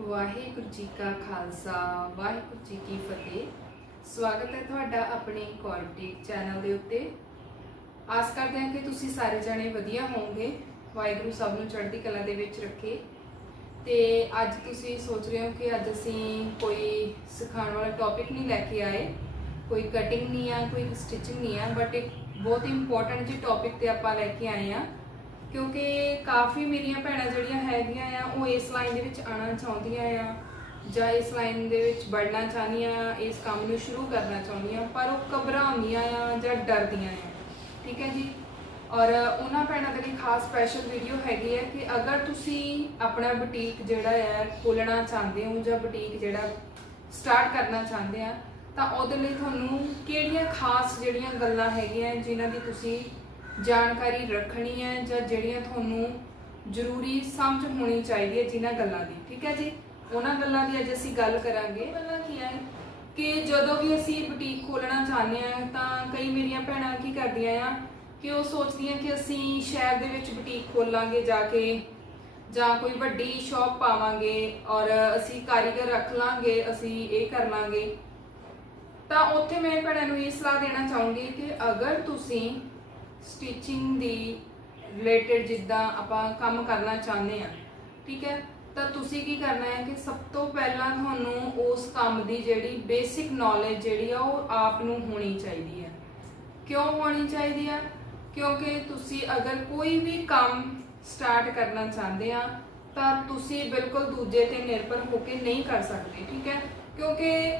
ਵਾਹਿਗੁਰੂ ਜੀ ਕਾ ਖਾਲਸਾ, ਵਾਹਿਗੁਰੂ ਜੀ ਕੀ ਫਤਿਹ। ਸਵਾਗਤ ਹੈ ਤੁਹਾਡਾ ਆਪਣੇ ਕੌਰਟਿਕ ਚੈਨਲ ਦੇ ਉੱਤੇ। ਆਸ ਕਰਦੇ ਹਾਂ ਕਿ ਤੁਸੀਂ ਸਾਰੇ ਜਣੇ ਵਧੀਆ ਹੋਵੋਗੇ। ਵਾਹਿਗੁਰੂ ਸਭ ਨੂੰ ਚੜ੍ਹਦੀ ਕਲਾ ਦੇ ਵਿੱਚ ਰੱਖੇ। ਤੇ ਅੱਜ ਤੁਸੀਂ ਸੋਚ ਰਹੇ ਹੋ ਕਿ ਅੱਜ ਅਸੀਂ ਕੋਈ ਸਿਖਾਉਣ ਵਾਲਾ ਟੌਪਿਕ ਨਹੀਂ ਲੈ ਕੇ ਆਏ। ਕੋਈ ਕਟਿੰਗ ਨਹੀਂ ਆ, ਕੋਈ ਸਟਿਚਿੰਗ ਨਹੀਂ ਆ ਬਟ ਇੱਕ ਬਹੁਤ ਇੰਪੋਰਟੈਂਟ ਜਿਹੀ ਟੌਪਿਕ ਤੇ ਆਪਾਂ ਲੈ ਕੇ ਆਏ ਆ ਕਿਉਂਕਿ ਕਾਫੀ ਮੇਰੀਆਂ ਭੈਣਾਂ ਜਿਹੜੀਆਂ ਹੈਗੀਆਂ ਆ, ਉਹ ਇਸ ਲਾਈਨ ਦੇ ਵਿੱਚ ਆਉਣਾ ਚਾਹੁੰਦੀਆਂ ਆ ਜਾਂ ਇਸ ਲਾਈਨ ਦੇ ਵਿੱਚ ਵੜਨਾ ਚਾਹੁੰਦੀਆਂ ਆ ਇਸ ਕੰਮ ਨੂੰ ਸ਼ੁਰੂ ਕਰਨਾ ਚਾਹੁੰਦੀਆਂ, ਪਰ ਉਹ ਘਬਰਾਉਂਦੀਆਂ ਆ ਜਾਂ ਡਰਦੀਆਂ ਆ। ਠੀਕ ਹੈ ਜੀ? ਔਰ ਉਹਨਾਂ ਭੈਣਾਂ ਦੇ ਲਈ ਖਾਸ ਸਪੈਸ਼ਲ ਵੀਡੀਓ ਹੈਗੀ ਹੈ ਕਿ ਅਗਰ ਤੁਸੀਂ ਆਪਣਾ ਬੁਟੀਕ ਜਿਹੜਾ ਹੈ ਖੋਲਣਾ ਚਾਹੁੰਦੇ ਹੋ ਜਾਂ ਬੁਟੀਕ ਜਿਹੜਾ ਸਟਾਰਟ ਕਰਨਾ ਚਾਹੁੰਦੇ ਆ, ਤਾਂ ਉਹਦੇ ਲਈ ਤੁਹਾਨੂੰ ਕਿਹੜੀਆਂ ਖਾਸ ਜਿਹੜੀਆਂ ਗੱਲਾਂ ਹੈਗੀਆਂ ਜਿਨ੍ਹਾਂ ਦੀ ਤੁਸੀਂ ਜਾਣਕਾਰੀ ਰੱਖਣੀ ਹੈ ਜਾਂ ਜਿਹੜੀਆਂ ਤੁਹਾਨੂੰ ਜ਼ਰੂਰੀ ਸਮਝ ਹੋਣੀ ਚਾਹੀਦੀ ਹੈ ਜਿਨ੍ਹਾਂ ਗੱਲਾਂ ਦੀ ਠੀਕ ਹੈ ਜੀ? ਉਹਨਾਂ ਗੱਲਾਂ ਦੀ ਅੱਜ ਅਸੀਂ ਗੱਲ ਕਰਾਂਗੇ। ਪਹਿਲਾਂ ਕੀ ਹੈ? ਕਿ ਜਦੋਂ ਵੀ ਅਸੀਂ ਬੁਟੀਕ ਖੋਲਣਾ ਚਾਹੁੰਦੇ ਆ ਤਾਂ ਕਈ ਮੇਰੀਆਂ ਭੈਣਾਂ ਕੀ ਕਰਦੀਆਂ ਆ ਕਿ ਉਹ ਸੋਚਦੀਆਂ ਕਿ ਅਸੀਂ ਸ਼ਹਿਰ ਦੇ ਵਿੱਚ ਬੁਟੀਕ ਖੋਲਾਂਗੇ ਜਾ ਕੇ ਜਾਂ ਕੋਈ ਵੱਡੀ ਸ਼ਾਪ ਪਾਵਾਂਗੇ ਔਰ ਅਸੀਂ ਕਾਰੀਗਰ ਰੱਖ ਲਾਂਗੇ ਅਸੀਂ ਇਹ ਕਰ ਲਾਂਗੇ। ਤਾਂ ਉੱਥੇ ਮੈਂ ਭੈਣਾਂ ਨੂੰ ਇਹ ਸਲਾਹ ਦੇਣਾ ਚਾਹੂੰਗੀ ਕਿ ਅਗਰ ਤੁਸੀਂ ਸਟਿਚਿੰਗ ਦੀ ਰਿਲੇਟਡ ਜਿੱਦਾਂ ਆਪਾਂ ਕੰਮ ਕਰਨਾ ਚਾਹੁੰਦੇ ਆ ਠੀਕ ਹੈ? ਤਾਂ ਤੁਸੀਂ ਕੀ ਕਰਨਾ ਹੈ ਕਿ ਸਭ ਤੋਂ ਪਹਿਲਾਂ ਤੁਹਾਨੂੰ ਉਸ ਕੰਮ ਦੀ ਜਿਹੜੀ ਬੇਸਿਕ ਨੌਲੇਜ ਜਿਹੜੀ ਆ ਉਹ ਆਪ ਨੂੰ ਹੋਣੀ ਚਾਹੀਦੀ ਹੈ। ਕਿਉਂ ਹੋਣੀ ਚਾਹੀਦੀ ਆ? ਕਿਉਂਕਿ ਤੁਸੀਂ ਅਗਰ ਕੋਈ ਵੀ ਕੰਮ ਸਟਾਰਟ ਕਰਨਾ ਚਾਹੁੰਦੇ ਆ, ਤਾਂ ਤੁਸੀਂ ਬਿਲਕੁਲ ਦੂਜੇ ਤੇ ਨਿਰਭਰ ਹੋ ਕੇ ਨਹੀਂ ਕਰ ਸਕਦੇ, ਠੀਕ ਹੈ? ਕਿਉਂਕਿ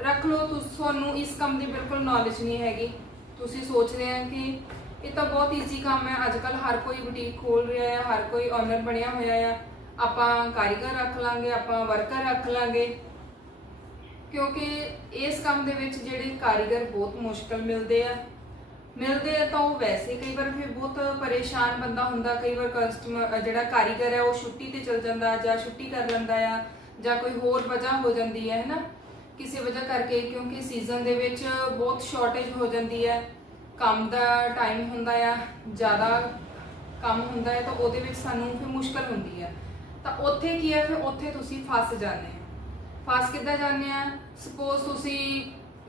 ਰੱਖ ਲਓ ਤੁਹਾਨੂੰ ਇਸ ਕੰਮ ਦੀ ਬਿਲਕੁਲ ਨੌਲੇਜ ਨਹੀਂ ਹੈਗੀ। ਤੁਸੀਂ ਸੋਚਦੇ ਆ ਕਿ ਇਹ ਤਾਂ ਬਹੁਤ ਈਜ਼ੀ ਕੰਮ ਹੈ। ਅੱਜ ਕੱਲ ਹਰ ਕੋਈ ਬੁਟੀਕ ਖੋਲ ਰਿਹਾ ਹੈ, ਹਰ ਕੋਈ ਓਨਰ ਬਣਿਆ ਹੋਇਆ ਆ ਆਪਾਂ ਕਾਰੀਗਰ ਰੱਖ ਲਾਂਗੇ, ਆਪਾਂ ਵਰਕਰ ਰੱਖ ਲਾਂਗੇ। ਕਿਉਂਕਿ ਇਸ ਕੰਮ ਦੇ ਵਿੱਚ ਜਿਹੜੇ ਕਾਰੀਗਰ ਬਹੁਤ ਮੁਸ਼ਕਲ ਮਿਲਦੇ ਆ। ਮਿਲਦੇ ਆ ਤਾਂ ਉਹ ਵੈਸੇ ਕਈ ਵਾਰ ਫਿਰ ਬਹੁਤ ਪਰੇਸ਼ਾਨ ਬੰਦਾ ਹੁੰਦਾ, ਕਈ ਵਾਰ ਕਸਟਮਰ ਜਿਹੜਾ ਕਾਰੀਗਰ ਹੈ ਉਹ ਛੁੱਟੀ ਤੇ ਚਲ ਜਾਂਦਾ ਜਾਂ ਛੁੱਟੀ ਕਰ ਲੈਂਦਾ ਆ ਜਾਂ ਕੋਈ ਹੋਰ ਵਜ੍ਹਾ ਹੋ ਜਾਂਦੀ ਹੈ, ਹੈਨਾ? ਕਿਸੇ ਵਜ੍ਹਾ ਕਰਕੇ ਕਿਉਂਕਿ ਸੀਜ਼ਨ ਦੇ ਵਿੱਚ ਬਹੁਤ ਸ਼ਾਰਟੇਜ ਹੋ ਜਾਂਦੀ ਹੈ। ਕੰਮ ਦਾ ਟਾਈਮ ਹੁੰਦਾ ਆ, ਜ਼ਿਆਦਾ ਕੰਮ ਹੁੰਦਾ ਹੈ ਤਾਂ ਉਹਦੇ ਵਿੱਚ ਸਾਨੂੰ ਫਿਰ ਮੁਸ਼ਕਲ ਹੁੰਦੀ ਹੈ ਤਾਂ ਉੱਥੇ ਕੀ ਹੈ ਫਿਰ ਉੱਥੇ ਤੁਸੀਂ ਫਸ ਜਾਂਦੇ ਆ। ਫਸ ਕਿੱਦਾਂ ਜਾਂਦੇ ਆ? ਸਪੋਜ਼ ਤੁਸੀਂ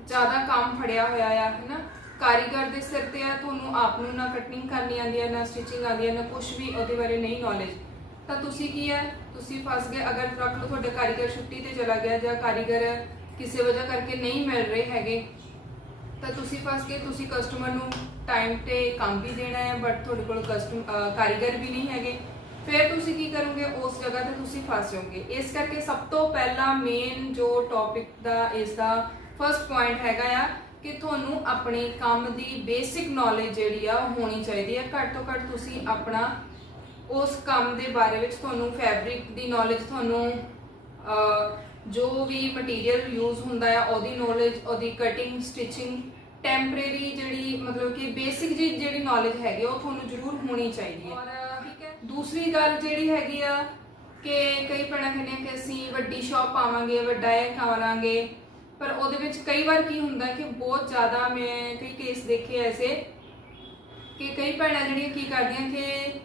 ਜ਼ਿਆਦਾ ਕੰਮ ਫੜਿਆ ਹੋਇਆ ਆ, ਹੈਨਾ? ਕਾਰੀਗਰ ਦੇ ਸਿਰ ਤੇ ਆ, ਤੁਹਾਨੂੰ ਆਪ ਨੂੰ ਨਾ ਕਟਿੰਗ ਕਰਨੀ ਆਉਂਦੀ ਹੈ ਨਾ ਸਟਿਚਿੰਗ ਆਉਂਦੀ ਹੈ ਨਾ ਕੁਝ ਵੀ ਉਹਦੇ ਬਾਰੇ ਨਹੀਂ ਨੌਲੇਜ ਤਾਂ ਤੁਸੀਂ ਕੀ ਹੈ ਤੁਸੀਂ ਫਸ ਗਏ, ਅਗਰ ਰੱਖ ਲਓ ਤੁਹਾਡਾ ਕਾਰੀਗਰ ਛੁੱਟੀ ਤੇ ਚਲਾ ਗਿਆ ਜਾਂ ਕਾਰੀਗਰ ਕਿਸੇ ਵਜ੍ਹਾ ਕਰਕੇ ਨਹੀਂ ਮਿਲ ਰਹੇ ਹੈਗੇ ਤਾਂ ਤੁਸੀਂ ਫਸ ਕੇ ਤੁਸੀਂ ਕਸਟਮਰ ਨੂੰ ਟਾਈਮ ਤੇ ਕੰਮ ਵੀ ਦੇਣਾ ਹੈ ਬਟ ਤੁਹਾਡੇ ਕੋਲ ਕਸਟਮ ਕਾਰੀਗਰ ਵੀ ਨਹੀਂ ਹੈਗੇ। ਫਿਰ ਤੁਸੀਂ ਕੀ ਕਰੋਗੇ? ਉਸ ਜਗ੍ਹਾ ਤੇ ਤੁਸੀਂ ਫਸ ਜਾਓਗੇ। ਇਸ ਕਰਕੇ ਸਭ ਤੋਂ ਪਹਿਲਾਂ ਮੇਨ ਜੋ ਟੌਪਿਕ ਦਾ, ਇਸ ਦਾ ਫਰਸਟ ਪੁਆਇੰਟ ਹੈਗਾ ਆ ਕਿ ਤੁਹਾਨੂੰ ਆਪਣੇ ਕੰਮ ਦੀ ਬੇਸਿਕ ਨੌਲੇਜ ਜਿਹੜੀ ਆ ਉਹ ਹੋਣੀ ਚਾਹੀਦੀ ਹੈ ਘੱਟ ਤੋਂ ਘੱਟ ਤੁਸੀਂ ਆਪਣਾ ਉਸ ਕੰਮ ਦੇ ਬਾਰੇ ਵਿੱਚ ਤੁਹਾਨੂੰ ਫੈਬਰਿਕ ਦੀ ਨੌਲੇਜ ਤੁਹਾਨੂੰ ਜੋ ਵੀ ਮਟੀਰੀਅਲ ਯੂਜ਼ ਹੁੰਦਾ ਆ ਉਹਦੀ ਨੌਲੇਜ ਉਹਦੀ ਕਟਿੰਗ ਸਟਿਚਿੰਗ ਟੈਂਪਰੇਰੀ ਜਿਹੜੀ ਮਤਲਬ ਕਿ ਬੇਸਿਕ ਜੀ ਜਿਹੜੀ ਨੌਲੇਜ ਹੈਗੀ ਉਹ ਤੁਹਾਨੂੰ ਜ਼ਰੂਰ ਹੋਣੀ ਚਾਹੀਦੀ ਹੈ ਔਰ ਠੀਕ ਹੈ। ਦੂਸਰੀ ਗੱਲ ਜਿਹੜੀ ਹੈਗੀ ਆ ਕਿ ਕਈ ਭੈਣਾਂ ਕਹਿੰਦੀਆਂ ਕਿ ਅਸੀਂ ਵੱਡੀ ਸ਼ਾਪ ਪਾਵਾਂਗੇ ਵੱਡਾ ਇਹ ਕਰਾਂਗੇ ਪਰ ਉਹਦੇ ਵਿੱਚ ਕਈ ਵਾਰ ਕੀ ਹੁੰਦਾ ਕਿ ਬਹੁਤ ਜ਼ਿਆਦਾ ਮੈਂ ਕਈ ਕੇਸ ਦੇਖੇ ਐਸੇ ਕਿ ਕਈ ਭੈਣਾਂ ਜਿਹੜੀਆਂ ਕੀ ਕਰਦੀਆਂ ਕਿ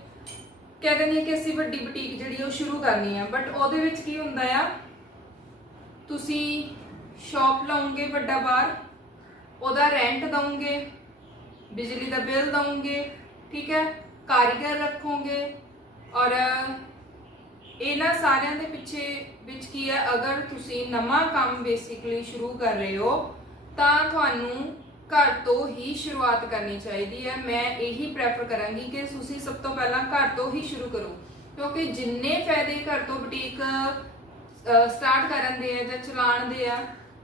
ਕਹਿ ਦਿੰਦੀਆਂ ਕਿ ਅਸੀਂ ਵੱਡੀ ਬੁਟੀਕ ਜਿਹੜੀ ਉਹ ਸ਼ੁਰੂ ਕਰਨੀ ਆ ਬਟ ਉਹਦੇ ਵਿੱਚ ਕੀ ਹੁੰਦਾ ਆ ਤੁਸੀਂ ਸ਼ਾਪ ਲਾਉਂਗੇ ਵੱਡਾ ਬਾਹਰ ਉਹਦਾ ਰੈਂਟ ਦਵੋਗੇ, ਬਿਜਲੀ ਦਾ ਬਿੱਲ ਦਵੋਗੇ, ਠੀਕ ਹੈ, ਕਾਰੀਗਰ ਰੱਖੋਗੇ, ਔਰ ਇਹਨਾਂ ਸਾਰਿਆਂ ਦੇ ਪਿੱਛੇ ਵਿੱਚ ਕੀ ਹੈ, ਅਗਰ ਤੁਸੀਂ ਨਵਾਂ ਕੰਮ ਬੇਸਿਕਲੀ ਸ਼ੁਰੂ ਕਰ ਰਹੇ ਹੋ, ਤਾਂ ਤੁਹਾਨੂੰ ਘਰ ਤੋਂ ਹੀ ਸ਼ੁਰੂਆਤ ਕਰਨੀ ਚਾਹੀਦੀ ਹੈ। ਮੈਂ ਇਹੀ ਪ੍ਰੈਫਰ ਕਰਾਂਗੀ ਕਿ ਤੁਸੀਂ ਸਭ ਤੋਂ ਪਹਿਲਾਂ ਘਰ ਤੋਂ ਹੀ ਸ਼ੁਰੂ ਕਰੋ, ਕਿਉਂਕਿ ਜਿੰਨੇ ਫਾਇਦੇ ਘਰ ਤੋਂ ਬੁਟੀਕ ਸਟਾਰਟ ਕਰਨ ਦੇ ਆ ਜਾਂ ਚਲਾਉਣ ਦੇ ਆ,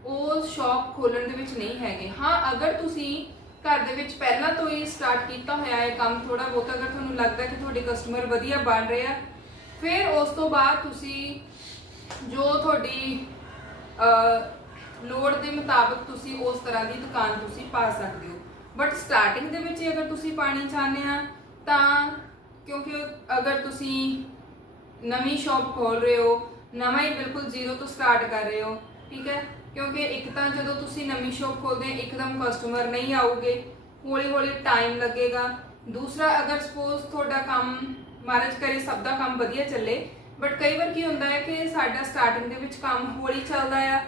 ਉਹ ਸ਼ਾਪ ਖੋਲਣ ਦੇ ਵਿੱਚ ਨਹੀਂ ਹੈਗੇ। ਹਾਂ, ਅਗਰ ਤੁਸੀਂ ਘਰ ਦੇ ਵਿੱਚ ਪਹਿਲਾਂ ਤੋਂ ਹੀ ਸਟਾਰਟ ਕੀਤਾ ਹੋਇਆ ਹੈ ਕੰਮ ਥੋੜਾ ਬਹੁਤ, ਅਗਰ ਤੁਹਾਨੂੰ ਲੱਗਦਾ ਕਿ ਤੁਹਾਡੇ ਕਸਟਮਰ ਵਧੀਆ ਬਣ ਰਹੇ ਆ, ਫਿਰ ਉਸ ਤੋਂ ਬਾਅਦ ਤੁਸੀਂ ਜੋ ਤੁਹਾਡੀ ਲੋੜ ਦੇ ਮੁਤਾਬਕ ਤੁਸੀਂ ਉਸ ਤਰ੍ਹਾਂ ਦੀ ਦੁਕਾਨ ਤੁਸੀਂ ਪਾ ਸਕਦੇ ਹੋ। ਬਟ ਸਟਾਰਟਿੰਗ ਦੇ ਵਿੱਚ ਅਗਰ ਤੁਸੀਂ ਪਾਣੀ ਚਾਹੁੰਦੇ ਆ, ਤਾਂ ਕਿਉਂਕਿ ਅਗਰ ਤੁਸੀਂ ਨਵੀਂ ਸ਼ਾਪ ਖੋਲ ਰਹੇ ਹੋ ਨਵਾਂ ਹੀ ਬਿਲਕੁਲ ਜ਼ੀਰੋ ਤੋਂ ਸਟਾਰਟ ਕਰ ਰਹੇ ਹੋ, ਠੀਕ ਹੈ? ਕਿਉਂਕਿ ਇੱਕ ਤਾਂ ਜਦੋਂ ਤੁਸੀਂ ਨਵੀਂ ਸ਼ਾਪ ਖੋਲਦੇ ਇੱਕਦਮ ਕਸਟਮਰ ਨਹੀਂ ਆਉਗੇ ਹੌਲੀ ਹੌਲੀ ਟਾਈਮ ਲੱਗੇਗਾ। ਦੂਸਰਾ, ਅਗਰ ਸਪੋਜ਼ ਤੁਹਾਡਾ ਕੰਮ ਮਹਾਰਾਜ ਕਰੇ, ਸਭ ਦਾ ਕੰਮ ਵਧੀਆ ਚੱਲੇ ਬਟ ਕਈ ਵਾਰ ਕੀ ਹੁੰਦਾ ਹੈ ਕਿ ਸਾਡਾ ਸਟਾਰਟਿੰਗ ਦੇ ਵਿੱਚ ਕੰਮ ਹੌਲੀ ਚੱਲਦਾ ਆ,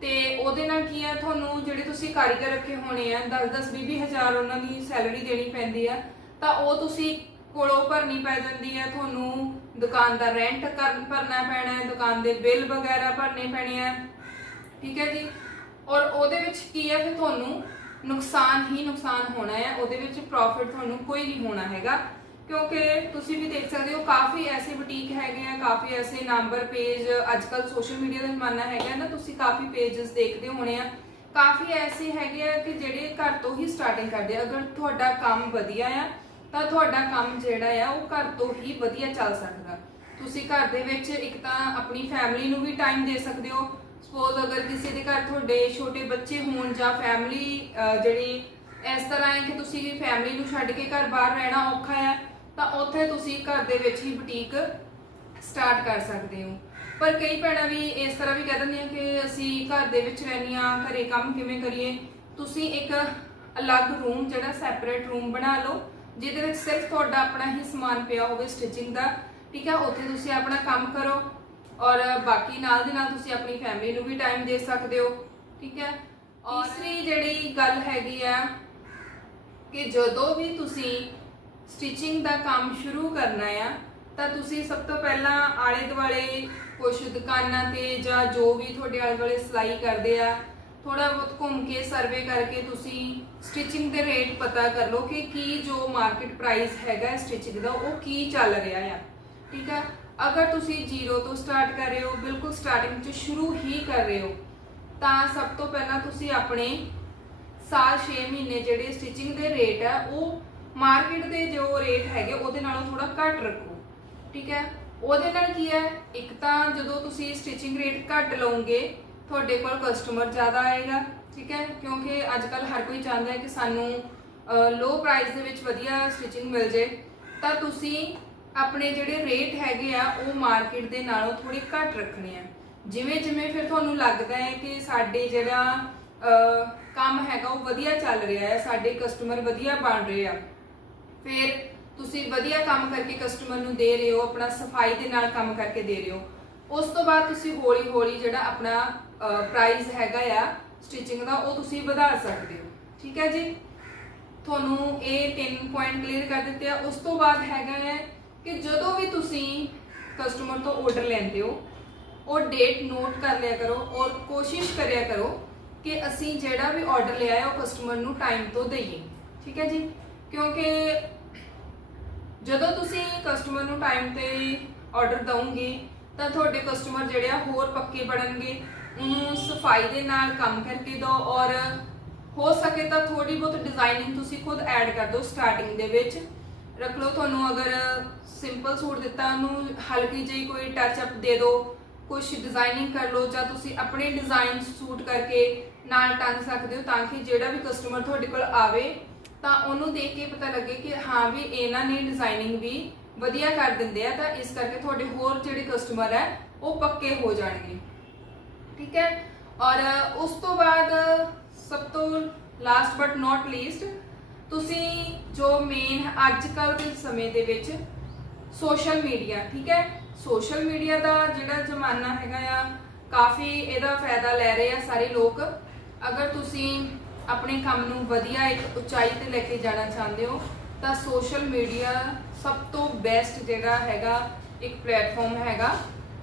ਤੇ ਉਹਦੇ ਨਾਲ ਕੀ ਆ, ਤੁਹਾਨੂੰ ਜਿਹੜੇ ਤੁਸੀਂ ਕਾਰੀਗਰ ਰੱਖੇ ਹੋਣੇ ਆ 10-10 20 ਹਜ਼ਾਰ ਉਹਨਾਂ ਦੀ ਸੈਲਰੀ ਦੇਣੀ ਪੈਂਦੀ ਆ, ਤਾਂ ਉਹ ਤੁਸੀਂ ਕੋਲੋਂ ਭਰਨੀ ਪੈ ਜਾਂਦੀ ਹੈ, ਤੁਹਾਨੂੰ ਦੁਕਾਨ ਦਾ ਰੈਂਟ ਭਰਨਾ ਪੈਣਾ ਹੈ, ਦੁਕਾਨ ਦੇ ਬਿੱਲ ਵਗੈਰਾ ਭਰਨੇ ਪੈਣੇ ਆ। ਠੀਕ ਹੈ ਜੀ? ਔਰ ਉਹਦੇ ਵਿੱਚ ਕੀ ਹੈ ਫਿਰ ਤੁਹਾਨੂੰ ਨੁਕਸਾਨ ਹੀ ਨੁਕਸਾਨ ਹੋਣਾ ਹੈ, ਉਹਦੇ ਵਿੱਚ ਪ੍ਰੋਫਿਟ ਤੁਹਾਨੂੰ ਕੋਈ ਨਹੀਂ ਹੋਣਾ ਹੈਗਾ। ਕਿਉਂਕਿ ਤੁਸੀਂ ਵੀ ਦੇਖ ਸਕਦੇ ਹੋ, ਕਾਫੀ ਐਸੇ ਬੁਟੀਕ ਹੈਗੇ ਆ, ਕਾਫੀ ਐਸੇ ਨੰਬਰ ਪੇਜ ਅੱਜ ਅੱਜਕੱਲ ਸੋਸ਼ਲ ਮੀਡੀਆ ਦਾ ਜ਼ਮਾਨਾ ਹੈਗਾ ਨਾ, ਤੁਸੀਂ ਕਾਫੀ ਪੇजेस ਦੇਖਦੇ ਹੋਣੇ ਆ। ਕਾਫੀ ਐਸੇ ਹੈਗੇ ਆ ਕਿ ਜਿਹੜੇ ਘਰ ਤੋਂ ਹੀ ਸਟਾਰਟਿੰਗ ਕਰਦੇ ਅਗਰ ਤੁਹਾਡਾ ਕੰਮ ਵਧੀਆ ਆ ਤਾਂ ਤੁਹਾਡਾ ਕੰਮ ਜਿਹੜਾ ਆ, ਉਹ ਘਰ ਤੋਂ ਹੀ ਵਧੀਆ ਚੱਲ ਸਕਦਾ। ਤੁਸੀਂ ਘਰ ਦੇ ਵਿੱਚ ਇੱਕ ਤਾਂ ਆਪਣੀ ਫੈਮਿਲੀ ਨੂੰ ਵੀ ਟਾਈਮ ਦੇ ਸਕਦੇ ਹੋ। ਸਪੋਜ਼ ਅਗਰ ਕਿਸੇ ਦੇ ਘਰ ਤੁਹਾਡੇ ਛੋਟੇ ਬੱਚੇ ਹੋਣ ਜਾਂ ਫੈਮਿਲੀ ਜਿਹੜੀ ਇਸ ਤਰ੍ਹਾਂ ਹੈ ਕਿ ਤੁਸੀਂ ਫੈਮਿਲੀ ਨੂੰ ਛੱਡ ਕੇ ਘਰ ਬਾਹਰ ਰਹਿਣਾ ਔਖਾ ਹੈ, ਤਾਂ ਉੱਥੇ ਤੁਸੀਂ ਘਰ ਦੇ ਵਿੱਚ ਹੀ ਬੁਟੀਕ ਸਟਾਰਟ ਕਰ ਸਕਦੇ ਹੋ। ਪਰ ਕਈ ਭੈਣਾਂ ਵੀ ਇਸ ਤਰ੍ਹਾਂ ਵੀ ਕਹਿ ਦਿੰਦੀਆਂ ਕਿ ਅਸੀਂ ਘਰ ਦੇ ਵਿੱਚ ਰਹਿੰਦੀਆਂ ਘਰੇ ਕੰਮ ਕਿਵੇਂ ਕਰੀਏ? ਤੁਸੀਂ ਇੱਕ ਅਲੱਗ ਰੂਮ ਜਿਹੜਾ ਸੈਪਰੇਟ ਰੂਮ ਬਣਾ ਲਓ। ਜਿਹਦੇ ਵਿੱਚ ਸਿਰਫ ਤੁਹਾਡਾ ਆਪਣਾ ਹੀ ਸਮਾਨ ਪਿਆ ਹੋਵੇ ਸਟਿਚਿੰਗ ਦਾ, ਠੀਕ ਹੈ ਉੱਥੇ ਤੁਸੀਂ ਆਪਣਾ ਕੰਮ ਕਰੋ ਔਰ ਬਾਕੀ ਨਾਲ ਦੇ ਨਾਲ ਤੁਸੀਂ ਆਪਣੀ ਫੈਮਿਲੀ ਨੂੰ ਵੀ ਟਾਈਮ ਦੇ ਸਕਦੇ ਹੋ, ਠੀਕ ਹੈ ਔਰ ਤੀਸਰੀ ਜਿਹੜੀ ਗੱਲ ਹੈਗੀ ਆ ਕਿ ਜਦੋਂ ਵੀ ਤੁਸੀਂ ਸਟਿਚਿੰਗ ਦਾ ਕੰਮ ਸ਼ੁਰੂ ਕਰਨਾ ਆ, ਤਾਂ ਤੁਸੀਂ ਸਭ ਤੋਂ ਪਹਿਲਾਂ ਆਲੇ ਦੁਆਲੇ ਕੁਝ ਦੁਕਾਨਾਂ ਤੇ ਜਾਂ ਜੋ ਵੀ ਤੁਹਾਡੇ ਆਲੇ ਦੁਆਲੇ ਸਿਲਾਈ ਕਰਦੇ ਆ ਥੋੜਾ ਬਹੁਤ ਘੁੰਮ ਕੇ ਸਰਵੇ ਕਰਕੇ ਤੁਸੀਂ ਸਟਿਚਿੰਗ ਦੇ ਰੇਟ ਪਤਾ ਕਰ ਲਓ ਕਿ ਕੀ ਜੋ ਮਾਰਕੀਟ ਪ੍ਰਾਈਸ ਹੈਗਾ ਸਟਿਚਿੰਗ ਦਾ, ਉਹ ਕੀ ਚੱਲ ਰਿਹਾ ਆ। ਠੀਕ ਆ? ਅਗਰ ਤੁਸੀਂ ਜ਼ੀਰੋ ਤੋਂ ਸਟਾਰਟ ਕਰ ਰਹੇ ਹੋ, ਬਿਲਕੁਲ ਸਟਾਰਟਿੰਗ ਚ ਸ਼ੁਰੂ ਹੀ ਕਰ ਰਹੇ ਹੋ, ਤਾਂ ਸਭ ਤੋਂ ਪਹਿਲਾਂ ਤੁਸੀਂ ਆਪਣੇ ਸਾਲ 6 ਮਹੀਨੇ ਜਿਹੜੇ ਸਟਿਚਿੰਗ ਦੇ ਰੇਟ ਆ, ਉਹ ਮਾਰਕੀਟ ਦੇ ਜੋ ਰੇਟ ਹੈਗੇ, ਉਹਦੇ ਨਾਲੋਂ ਥੋੜਾ ਘੱਟ ਰੱਖੋ। ਠੀਕ ਹੈ ਉਹਦੇ ਨਾਲ ਕੀ ਹੈ ਇੱਕ ਤਾਂ ਜਦੋਂ ਤੁਸੀਂ ਸਟਿਚਿੰਗ ਰੇਟ ਘੱਟ ਲਓਗੇ ਤੁਹਾਡੇ ਕੋਲ ਕਸਟਮਰ ਜ਼ਿਆਦਾ ਆਏਗਾ, ਠੀਕ ਹੈ? ਕਿਉਂਕਿ ਅੱਜ ਕੱਲ ਹਰ ਕੋਈ ਚਾਹੁੰਦਾ ਹੈ ਕਿ ਸਾਨੂੰ ਲੋ ਪ੍ਰਾਈਸ ਦੇ ਵਿੱਚ ਵਧੀਆ ਸਟਿਚਿੰਗ ਮਿਲ ਜੇ ਤਾਂ ਤੁਸੀਂ ਆਪਣੇ ਜਿਹੜੇ ਰੇਟ ਹੈਗੇ ਆ, ਉਹ ਮਾਰਕੀਟ ਦੇ ਨਾਲੋਂ ਥੋੜੀ ਘੱਟ ਰੱਖਣੇ ਆ। ਜਿਵੇਂ ਜਿਵੇਂ ਫਿਰ ਤੁਹਾਨੂੰ ਲੱਗਦਾ ਹੈ ਕਿ ਸਾਡੇ ਜਿਹੜਾ ਕੰਮ ਹੈਗਾ, ਉਹ ਵਧੀਆ ਚੱਲ ਰਿਹਾ ਹੈ, ਸਾਡੇ ਕਸਟਮਰ ਵਧੀਆ ਬਣ ਰਹੇ ਆ, ਫਿਰ ਤੁਸੀਂ ਵਧੀਆ ਕੰਮ ਕਰਕੇ ਕਸਟਮਰ ਨੂੰ ਦੇ ਰਹੇ ਹੋ, ਆਪਣਾ ਸਫ਼ਾਈ ਦੇ ਨਾਲ ਕੰਮ ਕਰਕੇ ਦੇ ਰਹੇ ਹੋ। ਉਸ ਤੋਂ ਬਾਅਦ ਤੁਸੀਂ ਹੌਲੀ ਹੌਲੀ ਜਿਹੜਾ ਆਪਣਾ ਪ੍ਰਾਈਸ ਹੈਗਾ ਆ ਸਟਿਚਿੰਗ ਦਾ, ਉਹ ਤੁਸੀਂ ਵਧਾ ਸਕਦੇ ਹੋ। ਠੀਕ ਹੈ ਜੀ? ਤੁਹਾਨੂੰ ਇਹ ਤਿੰਨ ਪੁਆਇੰਟ ਕਲੀਅਰ ਕਰ ਦਿੱਤੇ ਆ। ਉਸ ਤੋਂ ਬਾਅਦ ਹੈਗਾ ਹੈ ਕਿ ਜਦੋਂ ਵੀ ਤੁਸੀਂ ਕਸਟਮਰ ਤੋਂ ਆਰਡਰ ਲੈਂਦੇ ਹੋ, ਉਹ ਡੇਟ ਨੋਟ ਕਰ ਲਿਆ ਕਰੋ ਔਰ ਕੋਸ਼ਿਸ਼ ਕਰਿਆ ਕਰੋ ਕਿ ਅਸੀਂ ਜਿਹੜਾ ਵੀ ਆਰਡਰ ਲਿਆ ਹੈ, ਉਹ ਕਸਟਮਰ ਨੂੰ ਟਾਈਮ ਤੋਂ ਦਈਏ। ਠੀਕ ਹੈ ਜੀ? ਕਿਉਂਕਿ ਜਦੋਂ ਤੁਸੀਂ ਕਸਟਮਰ ਨੂੰ ਟਾਈਮ ਤੇ ਆਰਡਰ ਦਵੋਗੇ ਤਾਂ ਤੁਹਾਡੇ ਕਸਟਮਰ ਜਿਹੜੇ ਆ ਹੋਰ ਪੱਕੇ ਬਣਨਗੇ, ਉਹਨੂੰ ਸਫ਼ਾਈ ਦੇ ਨਾਲ ਕੰਮ ਕਰਕੇ ਦਿਓ ਔਰ ਹੋ ਸਕੇ ਤਾਂ ਥੋੜੀ ਬਹੁਤ ਡਿਜ਼ਾਈਨਿੰਗ ਤੁਸੀਂ ਖੁਦ ਐਡ ਕਰ ਦਿਓ ਸਟਾਰਟਿੰਗ ਦੇ ਵਿੱਚ। ਰੱਖ ਲਓ ਤੁਹਾਨੂੰ ਅਗਰ ਸਿੰਪਲ ਸੂਟ ਦਿੱਤਾ, ਉਹਨੂੰ ਹਲਕੀ ਜਿਹੀ ਕੋਈ ਟੱਚ ਅਪ ਦੇ ਦਿਓ ਕੁਝ ਡਿਜ਼ਾਈਨਿੰਗ ਕਰ ਲਓ ਜਾਂ ਤੁਸੀਂ ਆਪਣੇ ਡਿਜ਼ਾਈਨ ਸੂਟ ਕਰਕੇ ਨਾਲ ਟੰਗ ਸਕਦੇ ਹੋ ਤਾਂ ਕਿ ਜਿਹੜਾ ਵੀ ਕਸਟਮਰ ਤੁਹਾਡੇ ਕੋਲ ਆਵੇ ਤਾਂ ਉਹਨੂੰ ਦੇਖ ਕੇ ਪਤਾ ਲੱਗੇ ਕਿ ਹਾਂ ਵੀ ਇਹਨਾਂ ਨੇ ਡਿਜ਼ਾਈਨਿੰਗ ਵੀ ਵਧੀਆ ਕਰ ਦਿੰਦੇ ਆ, ਤਾਂ ਇਸ ਕਰਕੇ ਤੁਹਾਡੇ ਹੋਰ ਜਿਹੜੇ ਕਸਟਮਰ ਹੈ ਉਹ ਪੱਕੇ ਹੋ ਜਾਣਗੇ। ਠੀਕ ਹੈ? ਔਰ ਉਸ ਤੋਂ ਬਾਅਦ ਸਭ ਤੋਂ ਲਾਸਟ ਬਟ ਨਾਟ ਲੀਸਟ ਤੁਸੀਂ ਜੋ ਮੇਨ ਅੱਜ ਕੱਲ ਦੇ ਸਮੇਂ ਦੇ ਵਿੱਚ ਸੋਸ਼ਲ ਮੀਡੀਆ ਠੀਕ ਹੈ? ਸੋਸ਼ਲ ਮੀਡੀਆ ਦਾ ਜਿਹੜਾ ਜ਼ਮਾਨਾ ਹੈਗਾ ਆ, ਕਾਫੀ ਇਹਦਾ ਫਾਇਦਾ ਲੈ ਰਹੇ ਆ ਸਾਰੇ ਲੋਕ। ਅਗਰ ਤੁਸੀਂ ਆਪਣੇ ਕੰਮ ਨੂੰ ਵਧੀਆ ਇੱਕ ਉਚਾਈ ਤੇ ਲੈ ਕੇ ਜਾਣਾ ਚਾਹੁੰਦੇ ਹੋ ਤਾਂ ਸੋਸ਼ਲ ਮੀਡੀਆ ਸਭ ਤੋਂ ਬੈਸਟ ਜਿਹੜਾ ਹੈਗਾ ਇੱਕ ਪਲੇਟਫਾਰਮ ਹੈਗਾ।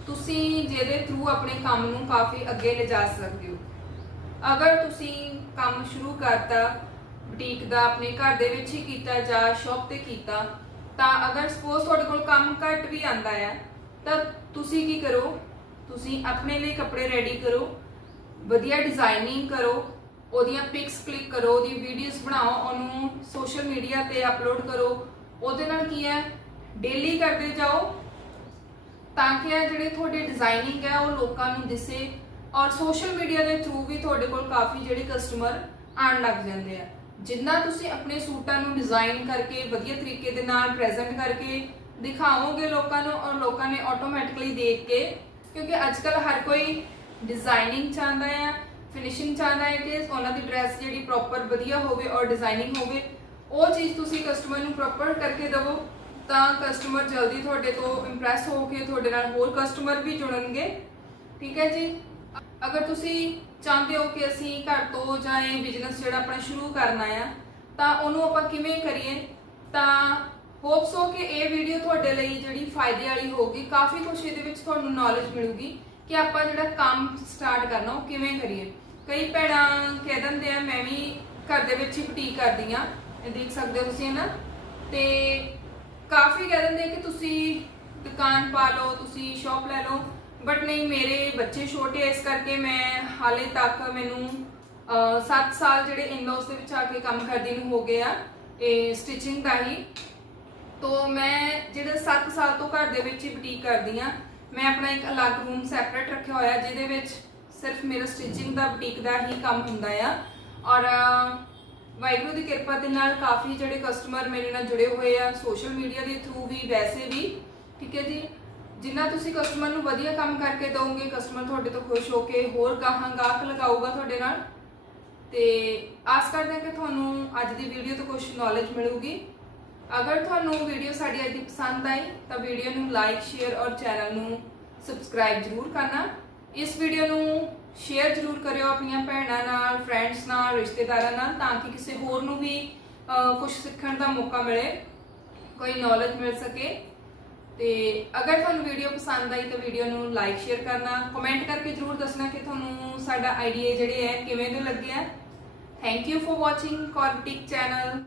ਤੁਸੀਂ ਜਿਹਦੇ ਥਰੂ ਆਪਣੇ ਕੰਮ ਨੂੰ ਕਾਫੀ ਅੱਗੇ ਲਿਜਾ ਸਕਦੇ ਹੋ। ਅਗਰ ਤੁਸੀਂ ਕੰਮ ਸ਼ੁਰੂ ਕਰਤਾ ਬੁਟੀਕ ਦਾ ਆਪਣੇ ਘਰ ਦੇ ਵਿੱਚ ਹੀ ਕੀਤਾ ਜਾਂ ਸ਼ਾਪ ਤੇ ਕੀਤਾ, ਤਾਂ ਅਗਰ ਸਪੋਜ਼ ਤੁਹਾਡੇ ਕੋਲ ਕੰਮ ਘੱਟ ਵੀ ਆਂਦਾ ਆ, ਤਾਂ ਤੁਸੀਂ ਕੀ ਕਰੋ? ਤੁਸੀਂ ਆਪਣੇ ਲਈ ਕੱਪੜੇ ਰੈਡੀ ਕਰੋ, ਵਧੀਆ ਡਿਜ਼ਾਈਨਿੰਗ ਕਰੋ ਉਹਦੀਆਂ ਪਿਕਸ ਕਲਿੱਕ ਕਰੋ ਉਹਦੀ ਵੀਡੀਓਜ਼ ਬਣਾਓ, ਉਹਨੂੰ ਸੋਸ਼ਲ ਮੀਡੀਆ ਤੇ ਅਪਲੋਡ ਕਰੋ। ਉਹਦੇ ਨਾਲ ਕੀ ਹੈ? ਡੇਲੀ ਕਰਦੇ ਜਾਓ, ਤਾਂ ਕਿ ਇਹ ਜਿਹੜੇ ਤੁਹਾਡੇ ਡਿਜ਼ਾਈਨਿੰਗ ਹੈ, ਉਹ ਲੋਕਾਂ ਨੂੰ ਦਿਸੇ। ਔਰ ਸੋਸ਼ਲ ਮੀਡੀਆ ਦੇ ਥਰੂ ਵੀ ਤੁਹਾਡੇ ਕੋਲ ਕਾਫੀ ਜਿਹੜੇ ਕਸਟਮਰ ਆਉਣ ਲੱਗ ਜਾਂਦੇ ਆ। ਜਿੰਨਾ ਤੁਸੀਂ ਆਪਣੇ ਸੂਟਾਂ ਨੂੰ ਡਿਜ਼ਾਈਨ ਕਰਕੇ, ਵਧੀਆ ਤਰੀਕੇ ਦੇ ਨਾਲ ਪ੍ਰੈਜ਼ੈਂਟ ਕਰਕੇ ਦਿਖਾਓਗੇ ਲੋਕਾਂ ਨੂੰ, ਔਰ ਲੋਕਾਂ ਨੇ ਆਟੋਮੈਟਿਕਲੀ ਦੇਖ ਕੇ, ਕਿਉਂਕਿ ਅੱਜ ਕੱਲ ਹਰ ਕੋਈ ਡਿਜ਼ਾਈਨਿੰਗ ਚਾਹੁੰਦਾ ਹੈ ਫਿਨਿਸ਼ਿੰਗ ਚਾਹੁੰਦਾ ਹੈ ਕਿ ਉਹਨਾਂ ਦੀ ਡਰੈਸ ਜਿਹੜੀ ਪ੍ਰੋਪਰ ਵਧੀਆ ਹੋਵੇ ਔਰ ਡਿਜ਼ਾਈਨਿੰਗ ਹੋਵੇ, ਉਹ ਚੀਜ਼ ਤੁਸੀਂ ਕਸਟਮਰ ਨੂੰ ਪ੍ਰੋਪਰ ਕਰਕੇ ਦਿਵੋ, ਤਾਂ ਕਸਟਮਰ ਜਲਦੀ ਤੁਹਾਡੇ ਤੋਂ ਇੰਪ੍ਰੈਸ ਹੋ ਕੇ ਤੁਹਾਡੇ ਨਾਲ ਹੋਰ ਕਸਟਮਰ ਵੀ ਜੁੜਨਗੇ। ਠੀਕ ਹੈ ਜੀ? ਅਗਰ ਤੁਸੀਂ ਚਾਹੁੰਦੇ ਹੋ ਕਿ ਅਸੀਂ ਘਰ ਤੋਂ ਜਾਂ ਇਹ ਬਿਜ਼ਨਸ ਜਿਹੜਾ ਆਪਣਾ ਸ਼ੁਰੂ ਕਰਨਾ ਆ, ਤਾਂ ਉਹਨੂੰ ਆਪਾਂ ਕਿਵੇਂ ਕਰੀਏ? ਤਾਂ ਹੋਪਸ ਹੋ ਕਿ ਇਹ ਵੀਡੀਓ ਤੁਹਾਡੇ ਲਈ ਜਿਹੜੀ ਫਾਇਦੇ ਵਾਲੀ ਹੋਊਗੀ, ਕਾਫੀ ਕੁਝ ਇਹਦੇ ਵਿੱਚ ਤੁਹਾਨੂੰ ਨੌਲੇਜ ਮਿਲੂਗੀ ਕਿ ਆਪਾਂ ਜਿਹੜਾ ਕੰਮ ਸਟਾਰਟ ਕਰਨਾ, ਉਹ ਕਿਵੇਂ ਕਰੀਏ। ਕਈ ਭੈਣਾਂ ਕਹਿ ਦਿੰਦੇ ਆ, ਮੈਂ ਵੀ ਘਰ ਦੇ ਵਿੱਚ ਹੀ ਬੁਟੀਕ ਕਰਦੀ ਆ ਇਹ ਦੇਖ ਸਕਦੇ ਹੋ ਤੁਸੀਂ ਨਾ ਤੇ ਕਾਫੀ ਕਹਿ ਦਿੰਦੇ ਕਿ ਤੁਸੀਂ ਦੁਕਾਨ ਪਾ ਲਓ, ਤੁਸੀਂ ਸ਼ਾਪ ਲੈ ਲਓ ਬਟ ਨਹੀਂ, ਮੇਰੇ ਬੱਚੇ ਛੋਟੇ ਆ, ਇਸ ਕਰਕੇ ਮੈਂ ਹਾਲੇ ਤੱਕ ਮੈਨੂੰ 7 ਸਾਲ ਜਿਹੜੇ ਇਨਲੋਸ ਦੇ ਵਿੱਚ ਆ ਕੇ ਕੰਮ ਕਰਦੀ ਨੂੰ ਹੋ ਗਏ ਆ, ਇਹ ਸਟਿਚਿੰਗ ਦਾ ਹੀ। ਤੋ ਮੈਂ ਜਿਹੜਾ 7 ਸਾਲ ਤੋਂ ਘਰ ਦੇ ਵਿੱਚ ਹੀ ਬੁਟੀਕ ਕਰਦੀ ਆ ਮੈਂ ਆਪਣਾ ਇੱਕ ਅਲੱਗ ਰੂਮ ਸੈਪਰੇਟ ਰੱਖਿਆ ਹੋਇਆ, ਜਿਹਦੇ ਵਿੱਚ ਸਿਰਫ ਮੇਰਾ ਸਟਿਚਿੰਗ ਦਾ ਬੁਟੀਕ ਦਾ ਹੀ ਕੰਮ ਹੁੰਦਾ ਆ। ਔਰ ਵਾਹਿਗੁਰੂ ਦੀ ਕਿਰਪਾ ਦੇ ਨਾਲ ਕਾਫੀ ਜਿਹੜੇ ਕਸਟਮਰ ਮੇਰੇ ਨਾਲ ਜੁੜੇ ਹੋਏ ਆ ਸੋਸ਼ਲ ਮੀਡੀਆ ਦੇ ਥਰੂ ਵੀ, ਵੈਸੇ ਵੀ। ਠੀਕ ਹੈ ਜੀ? ਜਿੰਨਾ ਤੁਸੀਂ ਕਸਟਮਰ ਨੂੰ ਵਧੀਆ ਕੰਮ ਕਰਕੇ ਦਵੋਗੇ ਕਸਟਮਰ ਤੁਹਾਡੇ ਤੋਂ ਖੁਸ਼ ਹੋ ਕੇ ਹੋਰ ਗਾਹਾਂ ਗਾਹਕ ਲਗਾਊਗਾ ਤੁਹਾਡੇ ਨਾਲ। ਤੇ ਆਸ ਕਰਦੇ ਹਾਂ ਕਿ ਤੁਹਾਨੂੰ ਅੱਜ ਦੀ ਵੀਡੀਓ ਤੋਂ ਕੁਝ ਨੌਲੇਜ ਮਿਲੂਗੀ। ਅਗਰ ਤੁਹਾਨੂੰ ਵੀਡੀਓ ਸਾਡੀ ਅੱਜ ਦੀ ਪਸੰਦ ਆਈ, ਤਾਂ ਵੀਡੀਓ ਨੂੰ ਲਾਈਕ ਸ਼ੇਅਰ ਔਰ ਚੈਨਲ ਨੂੰ ਸਬਸਕ੍ਰਾਈਬ ਜ਼ਰੂਰ ਕਰਨਾ। ਇਸ ਵੀਡੀਓ ਨੂੰ ਸ਼ੇਅਰ ਜ਼ਰੂਰ ਕਰਿਓ ਆਪਣੀਆਂ ਭੈਣਾਂ ਨਾਲ ਫਰੈਂਡਸ ਨਾਲ, ਰਿਸ਼ਤੇਦਾਰਾਂ ਨਾਲ, ਤਾਂ ਕਿ ਕਿਸੇ ਹੋਰ ਨੂੰ ਵੀ ਕੁਝ ਸਿੱਖਣ ਦਾ ਮੌਕਾ ਮਿਲੇ, ਕੋਈ ਨੌਲੇਜ ਮਿਲ ਸਕੇ। ਤੇ ਅਗਰ ਤੁਹਾਨੂੰ ਵੀਡੀਓ ਪਸੰਦ ਆਈ ਤਾਂ ਵੀਡੀਓ ਨੂੰ ਲਾਈਕ ਸ਼ੇਅਰ ਕਰਨਾ ਕਮੈਂਟ ਕਰਕੇ ਜਰੂਰ ਦੱਸਣਾ ਕਿ ਤੁਹਾਨੂੰ ਸਾਡਾ ਆਈਡੀਆ ਜਿਹੜੇ ਹੈ ਕਿਵੇਂ ਦੇ ਲੱਗੇ ਆ ਥੈਂਕ ਯੂ ਫॉर ਵਾਚਿੰਗ ਕੋਰਟਿਕ ਚੈਨਲ